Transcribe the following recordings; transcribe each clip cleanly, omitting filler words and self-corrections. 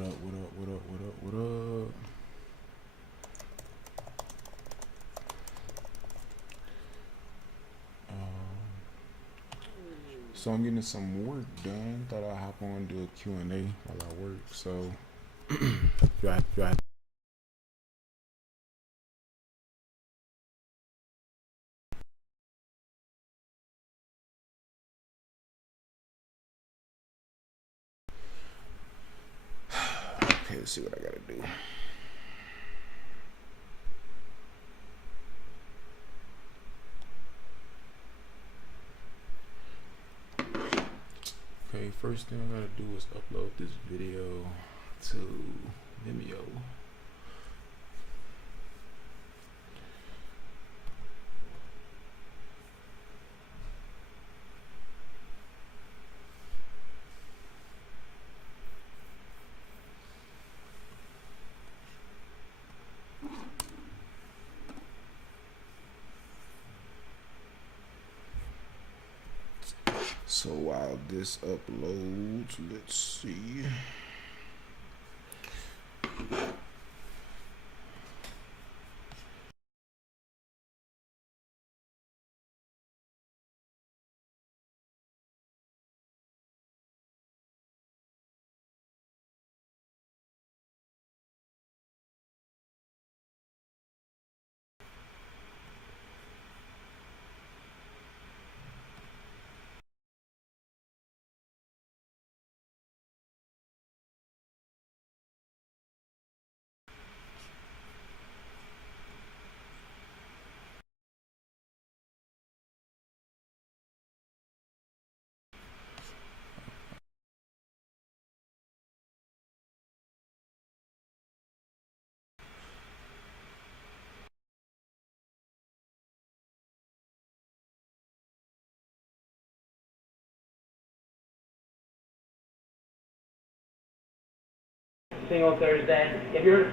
What up? What up? What up? What up? What up? So I'm getting some work done. Thought I'd hop on and do a Q&A while I work. So, y'all okay, let's see what I gotta do. Okay, first thing I gotta do is upload this video to Vimeo. So while this uploads, let's see. Single Thursday. If you're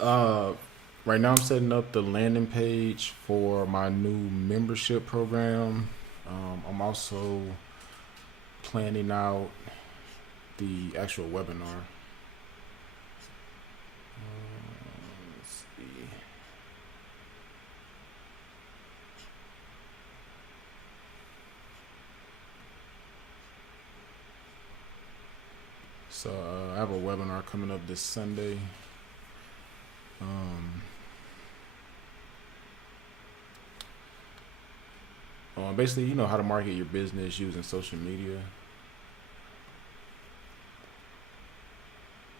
Uh, right now I'm setting up the landing page for my new membership program. I'm also planning out the actual webinar. Let's see. So I have a webinar coming up this Sunday. Basically, you know how to market your business using social media.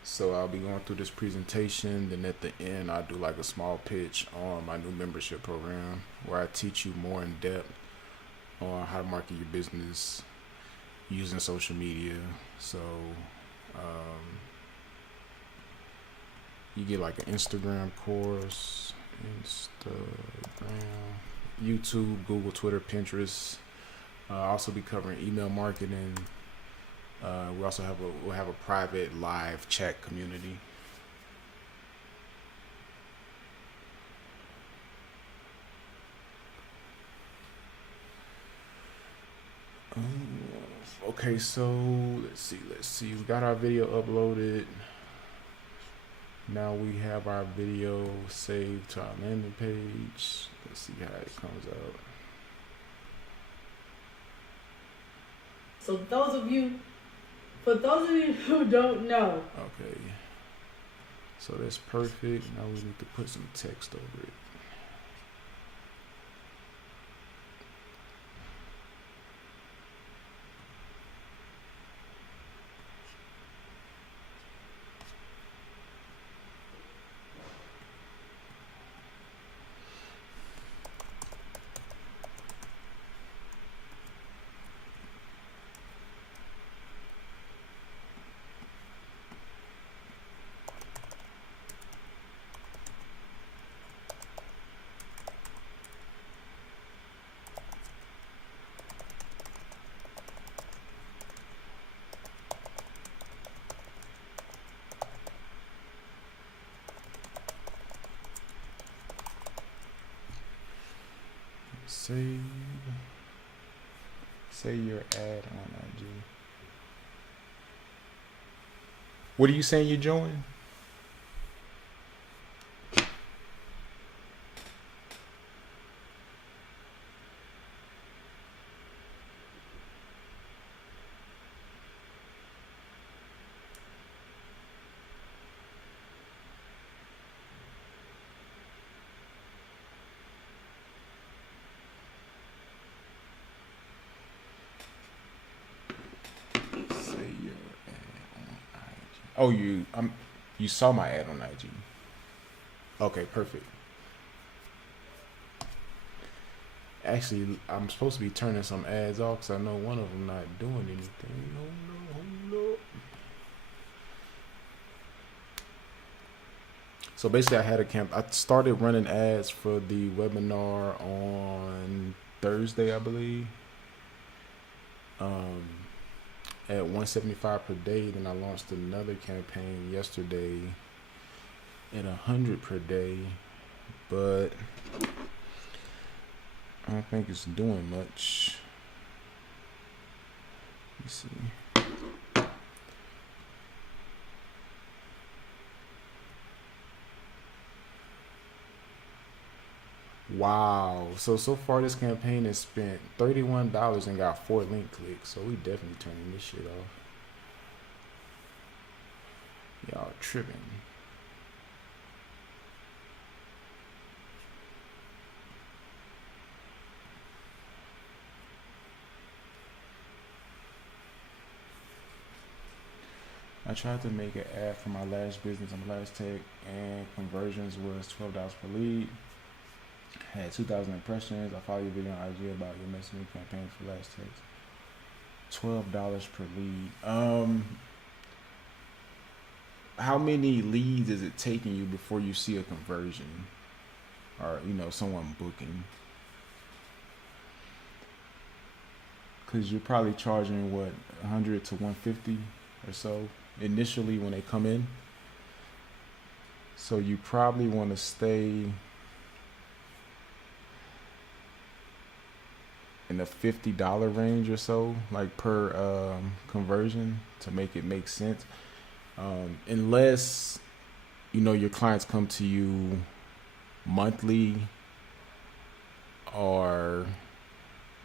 So I'll be going through this presentation. Then at the end, I'll do like a small pitch on my new membership program where I teach you more in depth on how to market your business using social media. So you get like an Instagram course, YouTube, Google, Twitter, Pinterest. I'll also be covering email marketing. We'll have a private live chat community. Okay, so let's see. We got our video uploaded. Now we have our video saved to our landing page. Let's see how it comes out. So for those of you who don't know. Okay. So that's perfect. Now we need to put some text over it. Say your ad on IG. What are you saying you joined? Oh, you saw my ad on IG. Okay, perfect. Actually, I'm supposed to be turning some ads off because I know one of them not doing anything. Hold up. So basically, I started running ads for the webinar on Thursday, I believe. At $175 per day. Then I launched another campaign yesterday at $100 per day, but I don't think it's doing much. Let me see. Wow. So far this campaign has spent $31 and got 4 link clicks. So we definitely turning this shit off. Y'all tripping. I tried to make an ad for my last business on Last Tech, and conversions was $12 per lead. Had 2,000 impressions. I follow your video on IG about your messaging campaign for Last Tech. $12 per lead. How many leads is it taking you before you see a conversion, or someone booking? Because you're probably charging what, 100 to 150 or so initially when they come in. So you probably want to stay in the $50 range or so, like per conversion, to make it make sense. Unless your clients come to you monthly or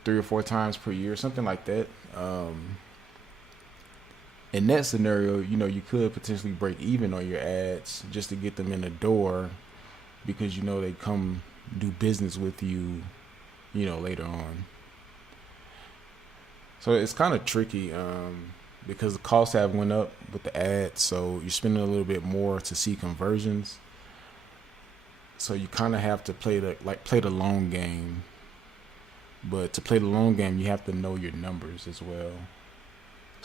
3 or 4 times per year, something like that. In that scenario, you could potentially break even on your ads just to get them in the door, because they come do business with you, later on. So it's kind of tricky because the costs have went up with the ads, so you're spending a little bit more to see conversions. So you kind of have to play the long game. But to play the long game, you have to know your numbers as well.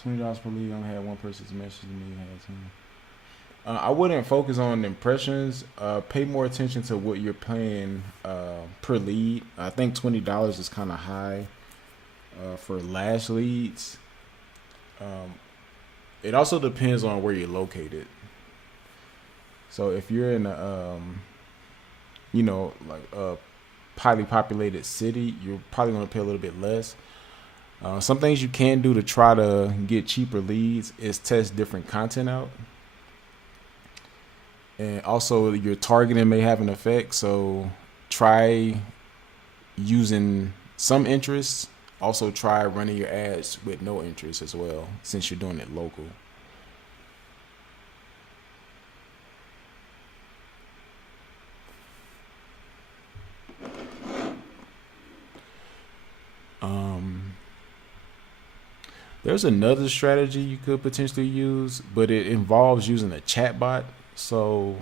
$20 per lead. I only had one person's message me. I wouldn't focus on impressions. Pay more attention to what you're paying per lead. I think $20 is kind of high for lash leads. It also depends on where you're located. So if you're in a highly populated city, you're probably going to pay a little bit less. Some things you can do to try to get cheaper leads is test different content out. And also your targeting may have an effect. So try using some interests. Also try running your ads with no interest as well, since you're doing it local. There's another strategy you could potentially use, but it involves using a chatbot. So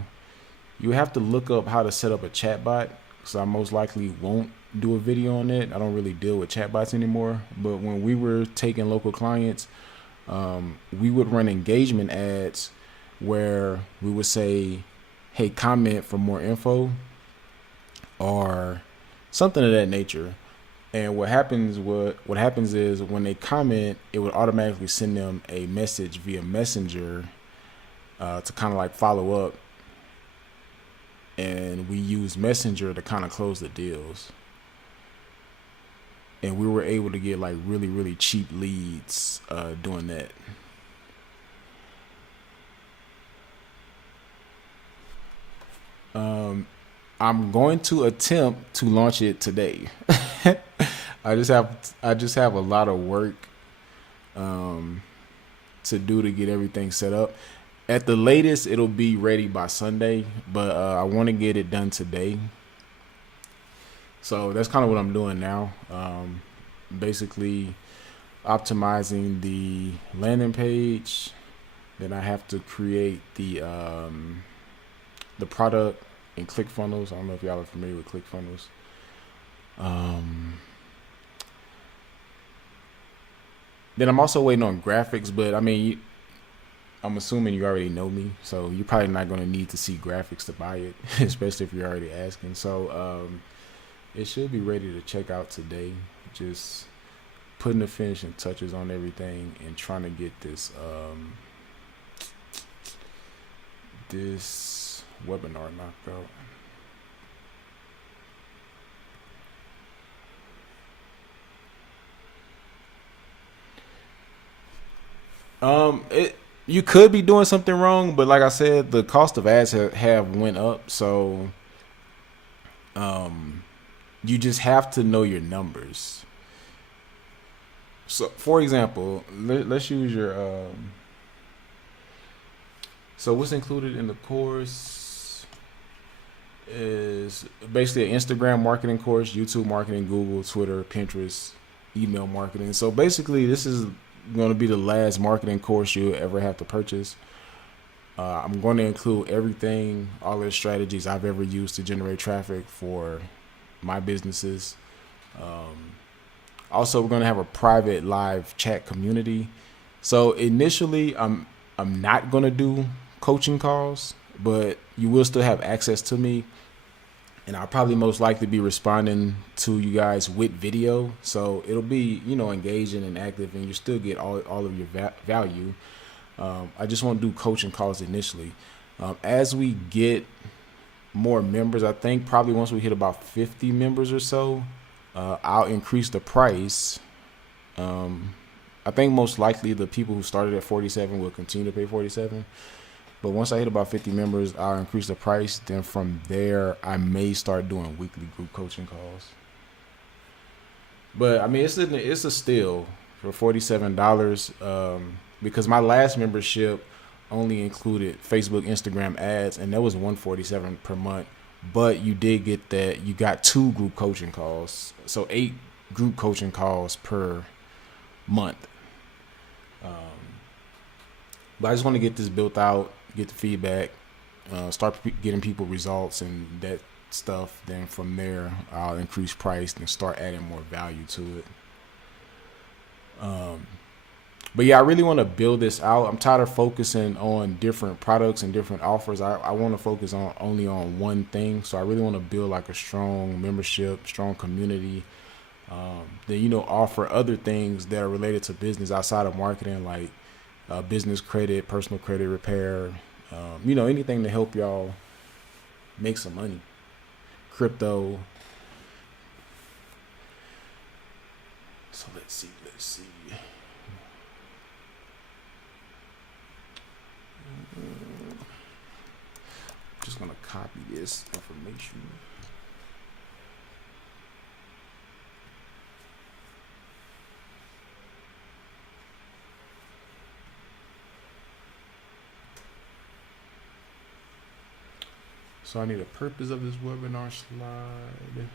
you have to look up how to set up a chatbot. So I most likely won't do a video on it. I don't really deal with chatbots anymore. But when we were taking local clients, we would run engagement ads where we would say, hey, comment for more info or something of that nature. And what happens is when they comment, it would automatically send them a message via Messenger to kind of like follow up. And we use Messenger to kind of close the deals. And we were able to get like really, really cheap leads doing that. I'm going to attempt to launch it today. I just have a lot of work to do to get everything set up. At the latest, it'll be ready by Sunday, but I want to get it done today. So that's kind of what I'm doing now. Basically optimizing the landing page. Then I have to create the product in ClickFunnels. I don't know if y'all are familiar with ClickFunnels. Then I'm also waiting on graphics, but I mean, I'm assuming you already know me, so you're probably not going to need to see graphics to buy it, especially if you're already asking. So it should be ready to check out today. Just putting the finishing touches on everything and trying to get this this webinar knocked out. You could be doing something wrong, but like I said, the cost of ads have went up, so you just have to know your numbers. So, for example, let's use your so what's included in the course is basically an Instagram marketing course, YouTube marketing, Google, Twitter, Pinterest, email marketing. So basically, this is going to be the last marketing course you'll ever have to purchase. I'm going to include everything, all the strategies I've ever used to generate traffic for my businesses. Also, we're going to have a private live chat community. So initially, I'm not going to do coaching calls, but you will still have access to me. And I'll probably most likely be responding to you guys with video. So it'll be, engaging and active, and you still get all of your value. I just won't do coaching calls initially. As we get more members, I think probably once we hit about 50 members or so, I'll increase the price. I think most likely the people who started at 47 will continue to pay 47. But once I hit about 50 members, I'll increase the price. Then from there, I may start doing weekly group coaching calls. But I mean, it's a steal for $47, because my last membership only included Facebook, Instagram ads, and that was $147 per month. But you did get that. You got 2 group coaching calls, so 8 group coaching calls per month. But I just want to get this built out, get the feedback, start getting people results and that stuff. Then from there, I'll increase price and start adding more value to it. But yeah, I really want to build this out. I'm tired of focusing on different products and different offers. I want to focus on only on one thing. So I really want to build like a strong membership, strong community. Then, offer other things that are related to business outside of marketing, like business credit, personal credit repair, anything to help y'all make some money. Crypto. So let's see. Just gonna copy this information. So I need a purpose of this webinar slide.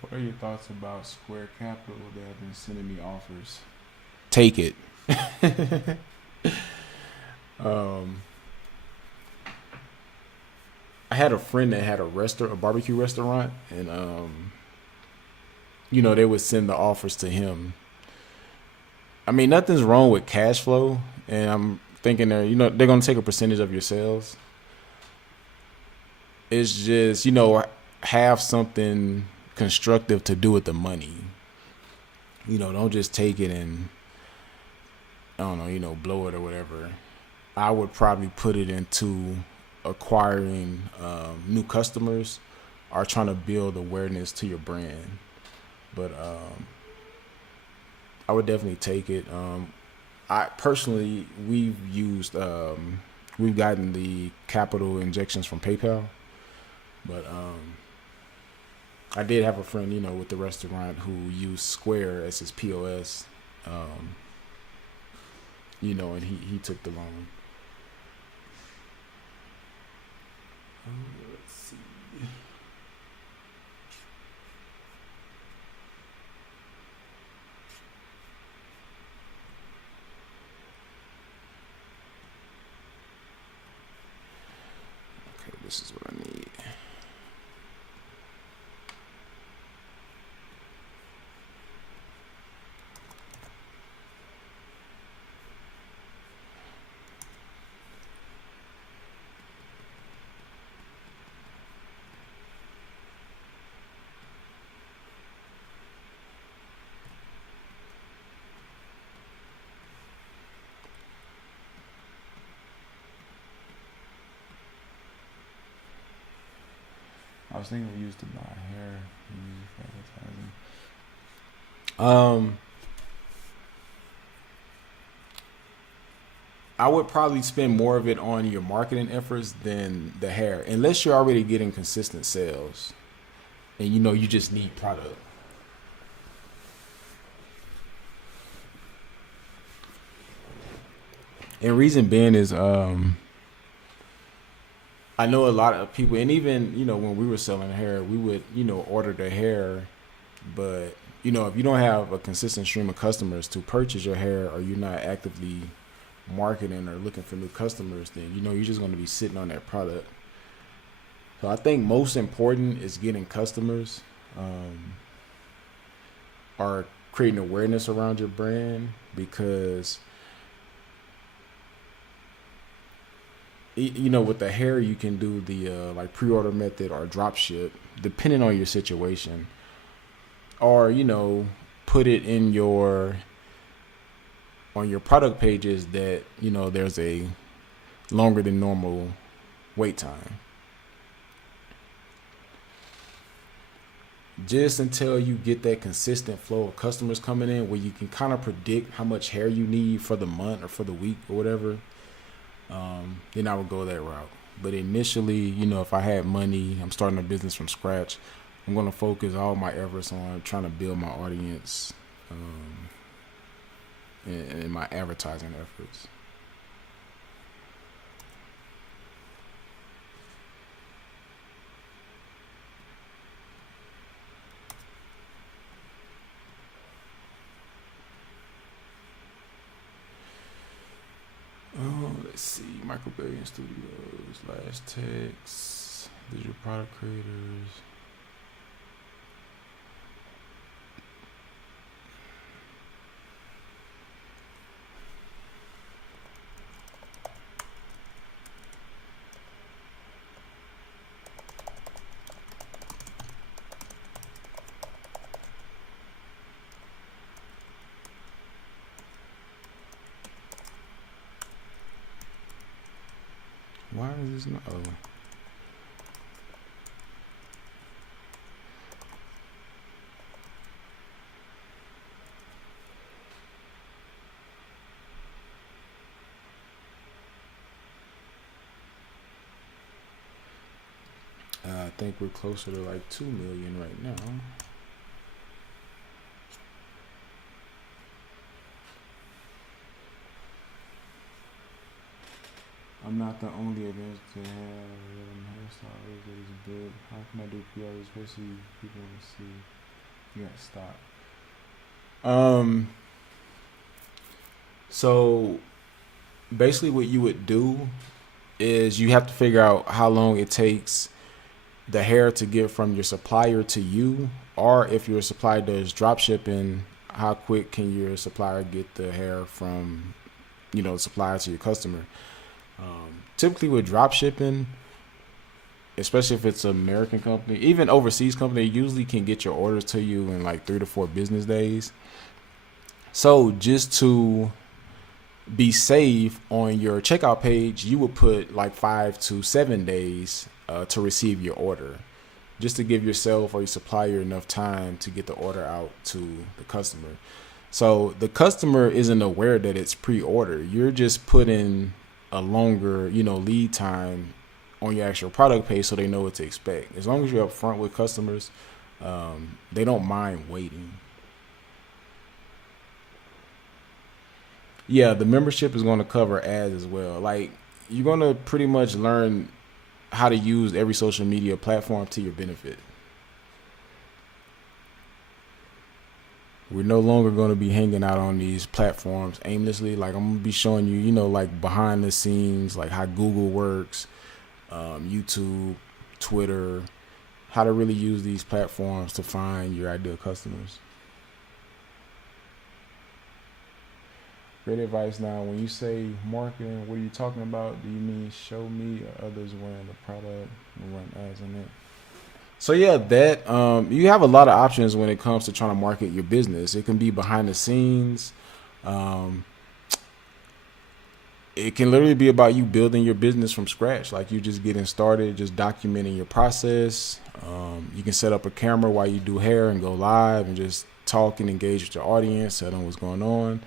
What are your thoughts about Square Capital that have been sending me offers? Take it. I had a friend that had a barbecue restaurant, and they would send the offers to him. I mean, nothing's wrong with cash flow, and I'm thinking they're gonna take a percentage of your sales. It's just have something constructive to do with the money. Don't just take it and I don't know, blow it or whatever. I would probably put it into acquiring new customers or trying to build awareness to your brand. But I would definitely take it. I personally, we've gotten the capital injections from PayPal, but I did have a friend, with the restaurant who used Square as his POS, and he took the loan. Let's see. Okay, this is what I need. I was thinking we used to buy hair for advertising. I would probably spend more of it on your marketing efforts than the hair, unless you're already getting consistent sales, and you just need product. And reason being is I know a lot of people, and even when we were selling hair, we would order the hair, but if you don't have a consistent stream of customers to purchase your hair, or you're not actively marketing or looking for new customers, then you're just going to be sitting on that product. So I think most important is getting customers, or creating awareness around your brand, because with the hair you can do the like pre-order method or drop ship, depending on your situation, or put it in on your product pages that there's a longer than normal wait time. Just until you get that consistent flow of customers coming in where you can kind of predict how much hair you need for the month or for the week or whatever, then I would go that route. But initially, if I had money, I'm starting a business from scratch, I'm going to focus all my efforts on trying to build my audience, and my advertising efforts. Let's see, Michael Billion Studios, Last Text, Digital Product Creators. Why is this not? Oh. I think we're closer to like 2 million right now. I'm not the only event to have hairstyles that is big. How can I do PR, especially people want to see? You got to stop. So basically what you would do is you have to figure out how long it takes the hair to get from your supplier to you, or if your supplier does drop shipping, how quick can your supplier get the hair from the supplier to your customer. Typically with drop shipping, especially if it's an American company, even overseas company, usually can get your orders to you in like 3 to 4 business days. So just to be safe, on your checkout page, you would put like 5 to 7 days to receive your order, just to give yourself or your supplier enough time to get the order out to the customer. So the customer isn't aware that it's pre-order. You're just putting a longer, lead time on your actual product page so they know what to expect. As long as you're upfront with customers, they don't mind waiting. Yeah, the membership is going to cover ads as well. Like, you're going to pretty much learn how to use every social media platform to your benefit. We're no longer going to be hanging out on these platforms aimlessly. Like, I'm going to be showing you, like behind the scenes, like how Google works, YouTube, Twitter, how to really use these platforms to find your ideal customers. Great advice. Now, when you say marketing, what are you talking about? Do you mean show me or others wearing the product and run ads on it? So yeah, that you have a lot of options when it comes to trying to market your business. It can be behind the scenes. It can literally be about you building your business from scratch, like you just getting started, just documenting your process. You can set up a camera while you do hair and go live and just talk and engage with your audience, tell them what's going on.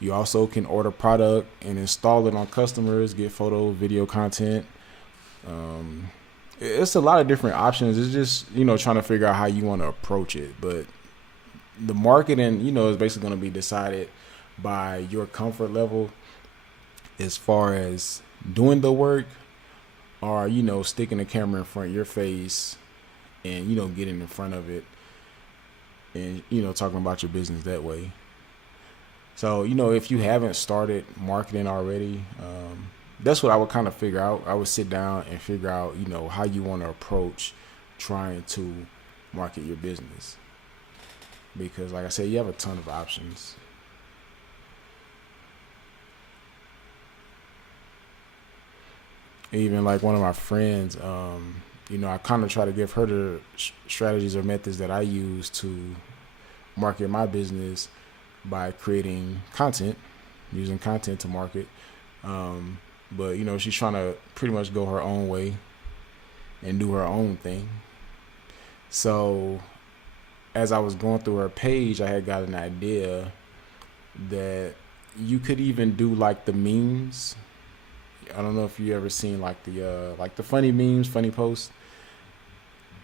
You also can order product and install it on customers, get photo, video content. It's a lot of different options. It's just, trying to figure out how you want to approach it. But the marketing, is basically going to be decided by your comfort level as far as doing the work, or sticking the camera in front of your face and getting in front of it and talking about your business that way. So if you haven't started marketing already, that's what I would kind of figure out. I would sit down and figure out how you want to approach trying to market your business, because like I said, you have a ton of options. Even like one of my friends, I kind of try to give her the strategies or methods that I use to market my business by creating content, using content to market. But she's trying to pretty much go her own way and do her own thing. So as I was going through her page, I had got an idea that you could even do like the memes. I don't know if you ever seen like the funny memes, funny posts,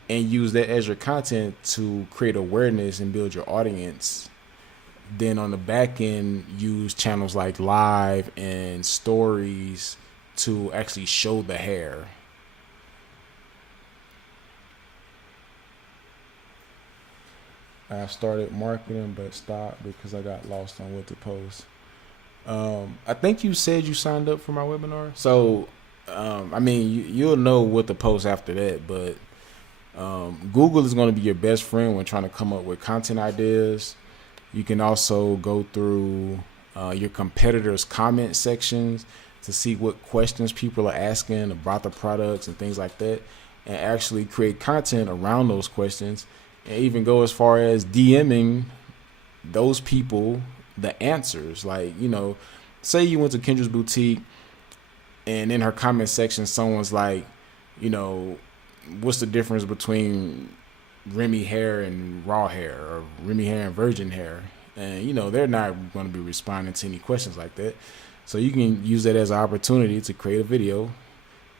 and use that as your content to create awareness and build your audience. Then on the back end, use channels like Live and Stories to actually show the hair. I started marketing but stopped because I got lost on what to post. I think you said you signed up for my webinar. So, you'll know what to post after that, but Google is going to be your best friend when trying to come up with content ideas. You can also go through your competitors' comment sections to see what questions people are asking about the products and things like that, and actually create content around those questions, and even go as far as DMing those people the answers. Like, say you went to Kendra's boutique and in her comment section, someone's like, what's the difference between Remy hair and raw hair, or Remy hair and virgin hair? And, they're not going to be responding to any questions like that. So you can use that as an opportunity to create a video.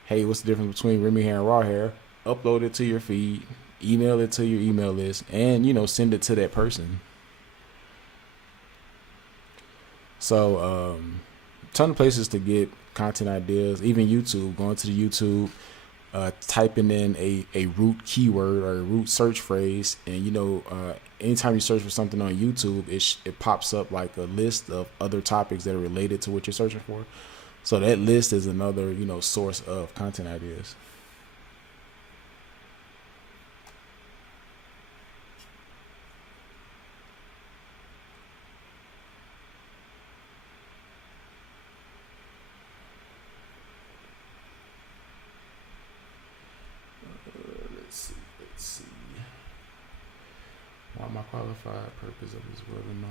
Hey, what's the difference between Remy hair and raw hair? Upload it to your feed, email it to your email list, and, send it to that person. So, ton of places to get content ideas, even YouTube, going to the YouTube, typing in a root keyword or a root search phrase. And, anytime you search for something on YouTube, it pops up like a list of other topics that are related to what you're searching for. So that list is another, source of content ideas. Let's see. Why am I qualified? Purpose of this webinar.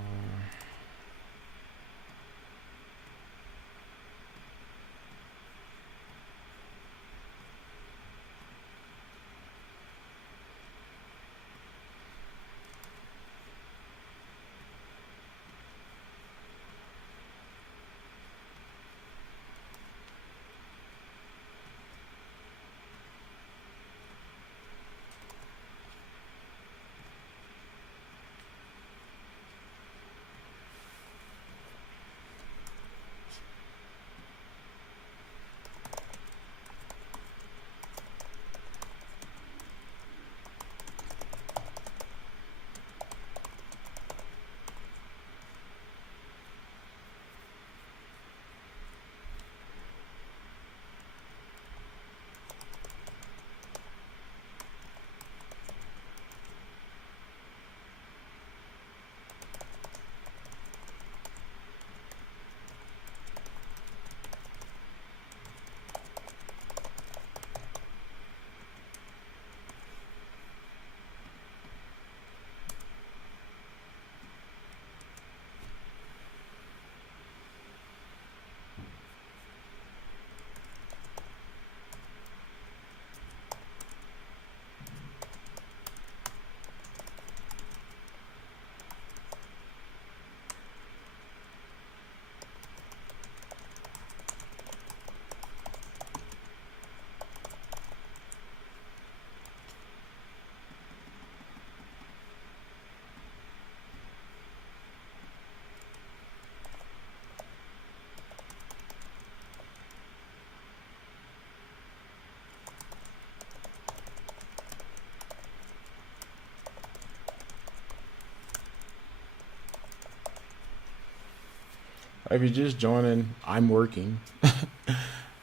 If you're just joining, I'm working,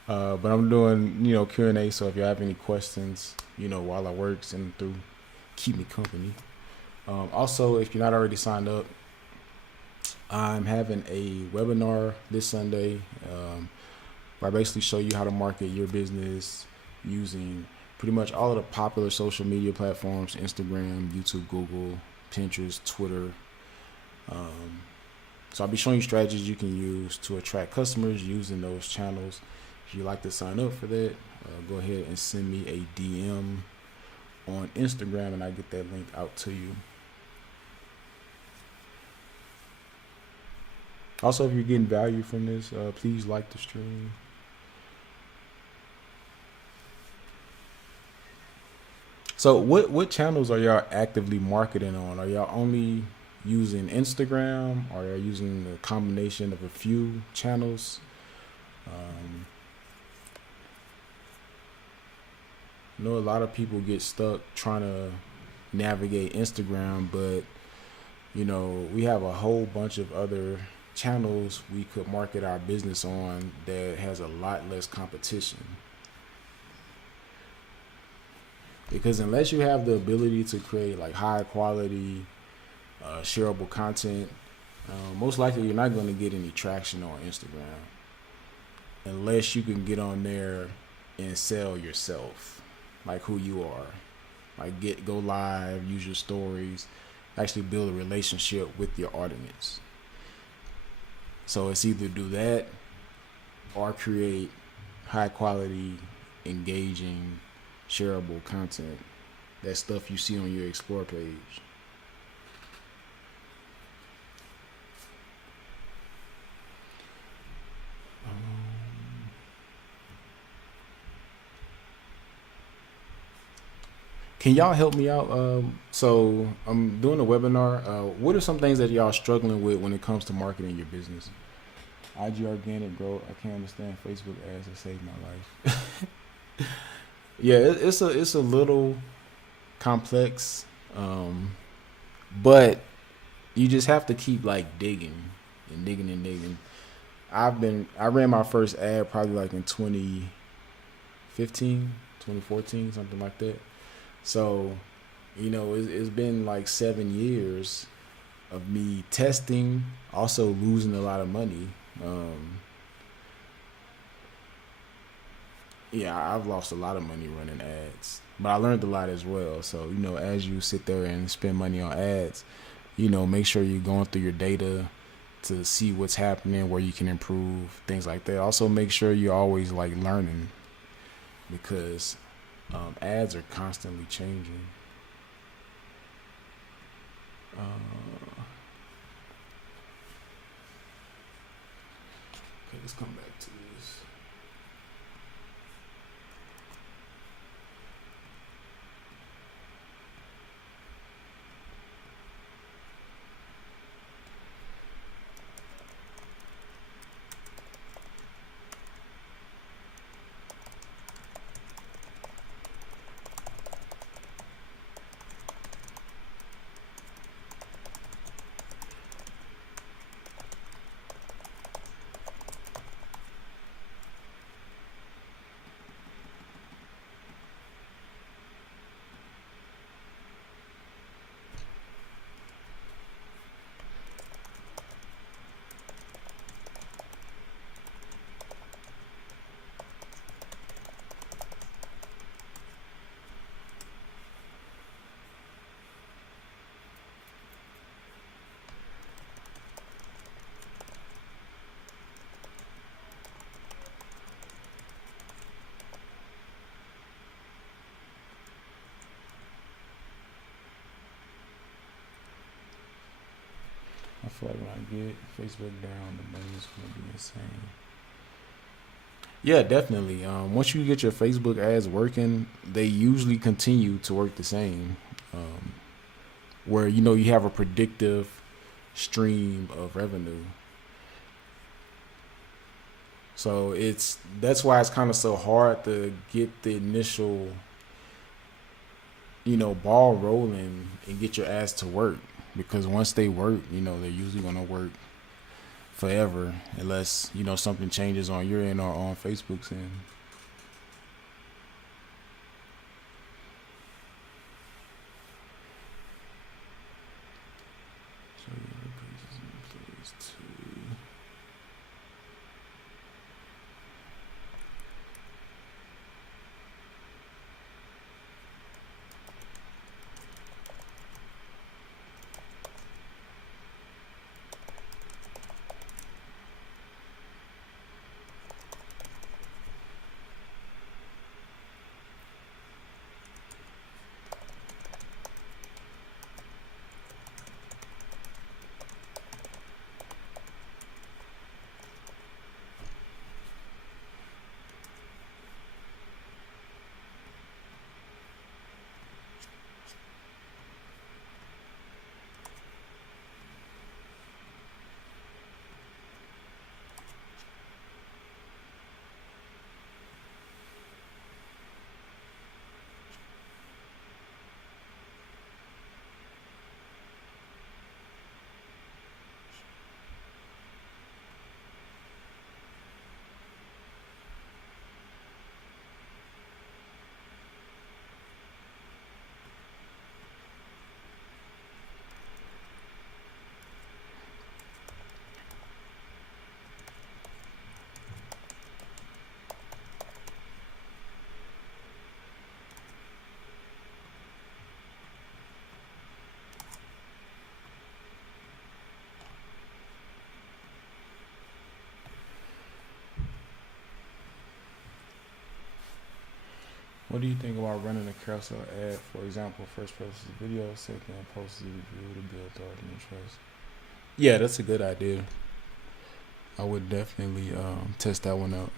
but I'm doing Q&A. So if you have any questions, while I work, send them through. Keep me company. Also, if you're not already signed up, I'm having a webinar this Sunday where I basically show you how to market your business using pretty much all of the popular social media platforms: Instagram, YouTube, Google, Pinterest, Twitter. So I'll be showing you strategies you can use to attract customers using those channels. If you'd like to sign up for that, go ahead and send me a DM on Instagram and I get that link out to you. Also, if you're getting value from this, please like the stream. So what channels are y'all actively marketing on? Are y'all only using Instagram, or are you using a combination of a few channels? I know a lot of people get stuck trying to navigate Instagram, but we have a whole bunch of other channels we could market our business on that has a lot less competition. Because unless you have the ability to create like high quality shareable content, most likely you're not going to get any traction on Instagram unless you can get on there and sell yourself, like who you are, like go live, use your stories, actually build a relationship with your audience. So it's either do that or create high quality, engaging, shareable content. That stuff you see on your explore page. Can y'all help me out? So I'm doing a webinar. What are some things that y'all struggling with when it comes to marketing your business? IG organic growth. I can't understand Facebook ads that saved my life. Yeah, it's a little complex, but you just have to keep like digging and digging and digging. I ran my first ad probably like in 2015, 2014, something like that. So, it's been like 7 years of me testing, also losing a lot of money. Yeah, I've lost a lot of money running ads, but I learned a lot as well. So, as you sit there and spend money on ads, make sure you're going through your data to see what's happening, where you can improve, things like that. Also, make sure you're always like learning, because ads are constantly changing. Okay, let's come back to this. I feel like when I get Facebook down, the money is going to be insane. Yeah, definitely. Once you get your Facebook ads working, they usually continue to work the same. Where you have a predictive stream of revenue. So that's why it's kind of so hard to get the initial, ball rolling and get your ads to work, because once they work, they're usually going to work forever unless something changes on your end or on Facebook's end. So yeah, pages in place too. What do you think about running a carousel ad? For example, first post is a video, second post is a review to build authority and trust. Yeah, that's a good idea. I would definitely test that one out.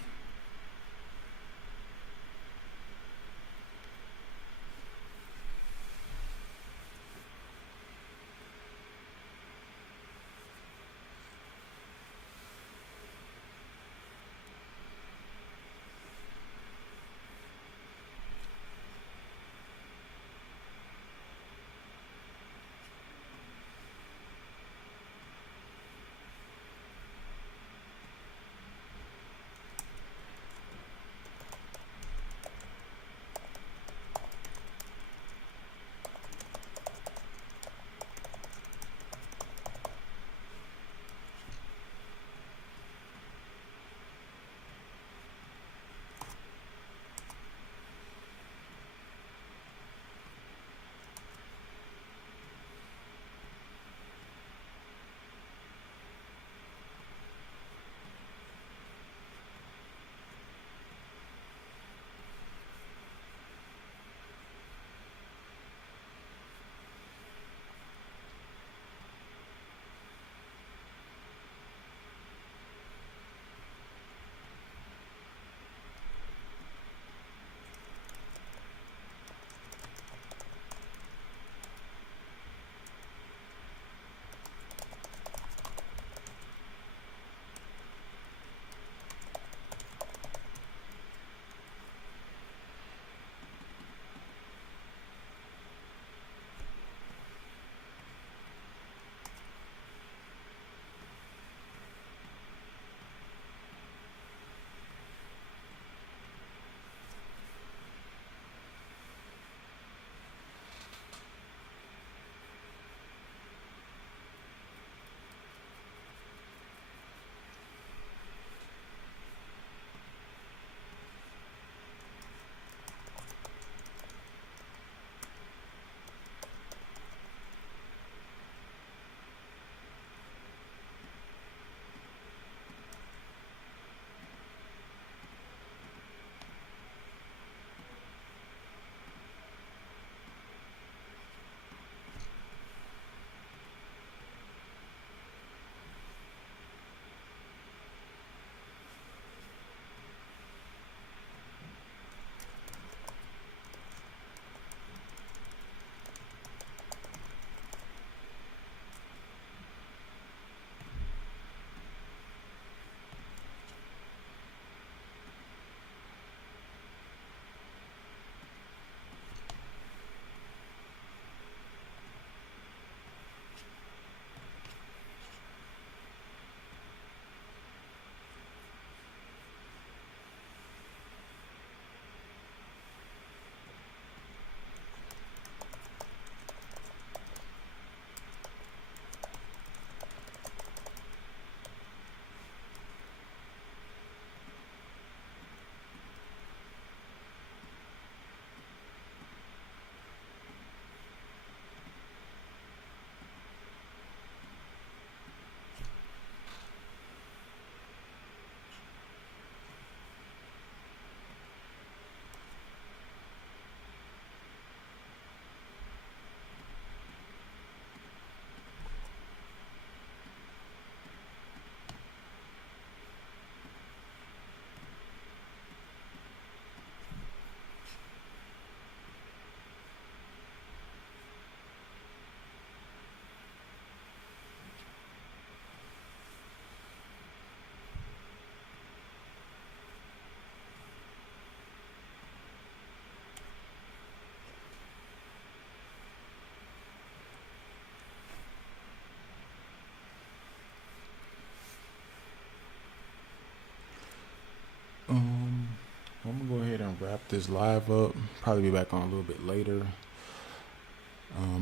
wrap this live up. Probably be back on a little bit later.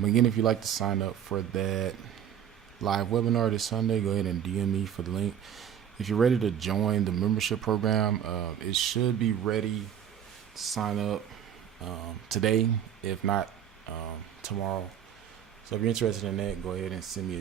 Again, if you'd like to sign up for that live webinar this Sunday, go ahead and DM me for the link. If you're ready to join the membership program, it should be ready to sign up today, if not tomorrow. So if you're interested in that, go ahead and send me a